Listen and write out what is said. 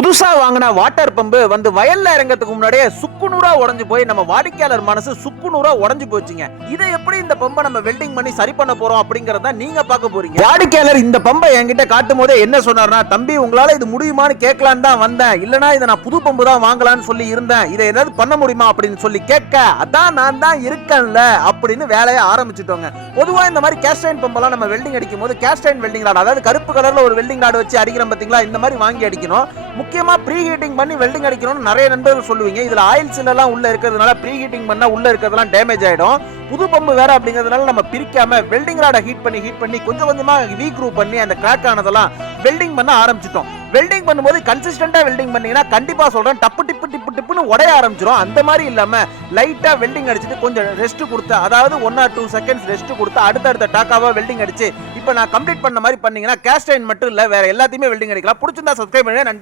புதுசா வாங்கின water pump வந்து வயல்ல இறங்கறதுக்கு முன்னாடியே சுக்குநூறா உடஞ்சு போய் நம்ம வாடிக்கையாளர் மனசு சுக்குநூறா உடஞ்சு போச்சுங்க. இதை எப்படி இந்த பம்பை நம்ம வெல்டிங் பண்ணி சரி பண்ண போறோம் அப்படிங்கறத நீங்க பார்க்க போறீங்க. வாடிக்கையாளர் இந்த பம்பை என்கிட்ட காட்டும் போதே என்ன சொன்னார்னா தம்பி உங்களால இது முடியுமான்னு கேட்கலான்னு தான் வந்தேன். இல்லனா இதை நான் புது பம்பு தான் வாங்கலாம்னு சொல்லி இருந்தேன். இதை ஏதாவது பண்ண முடியுமா? அப்படின்னு சொல்லி கேட்க அதான் நான் தான் இருக்கேன்ல அப்படின்னு வேலையை ஆரம்பிச்சிட்டோங்க. பொதுவா இந்த மாதிரி கேஸ்டைன் பம்பெல்லாம் நம்ம வெல்டிங் அடிக்கும் போது கேஸ்டைன் வெல்டிங் ராட் அதாவது கருப்பு கலர்ல ஒரு வெல்டிங் ராட் வச்சு அடிக்கிறோம் பாத்தீங்களா? இந்த மாதிரி வாங்கி அடிக்கணும். முக்கியமாக ப்ரீ ஹீட்டிங் பண்ணி வெல்டிங் அடிக்கணும்னு நிறைய நண்பர்கள் சொல்லுவீங்க. இதில் ஆயில் எல்லாம் உள்ள இருக்கிறதுனால ப்ரீ ஹீட்டிங் பண்ணால் உள்ளே இருக்கிறதுலாம் டேமேஜ் ஆகிடும் புது பம்பு வேறு அப்படிங்கிறதுனால நம்ம பிரிக்காம வெல்டிங் ராடை ஹீட் பண்ணி ஹீட் பண்ணி கொஞ்சம் கொஞ்சமாக வீக் பண்ணி அந்த கிராக் ஆனதெல்லாம் வெல்டிங் பண்ண ஆரம்பிச்சிட்டோம். வெல்டிங் பண்ணும்போது கன்சிஸ்டண்டாக வெல்டிங் பண்ணீங்கன்னா கண்டிப்பாக சொல்கிறேன் டப்பு டிப்பு டிப்பு டிப்புன்னு உடைய ஆரம்பிச்சிடும் அந்த மாதிரி இல்லாமல் லைட்டாக வெல்டிங் அடிச்சுட்டு கொஞ்சம் ரெஸ்ட் கொடுத்து அதாவது one or two seconds rest கொடுத்து அடுத்தடுத்த டாக்காவாக வெல்டிங் அடிச்சு இப்போ நான் கம்ப்ளீட் பண்ண மாதிரி பண்ணீங்கன்னா கேஸ்டைன் மட்டும் இல்லை வேறு எல்லாத்தையுமே வெல்டிங் அடிக்கலாம். பிடிச்சிருந்தா சப்ஸ்கிரைப் பண்ணுங்க. நன்றி.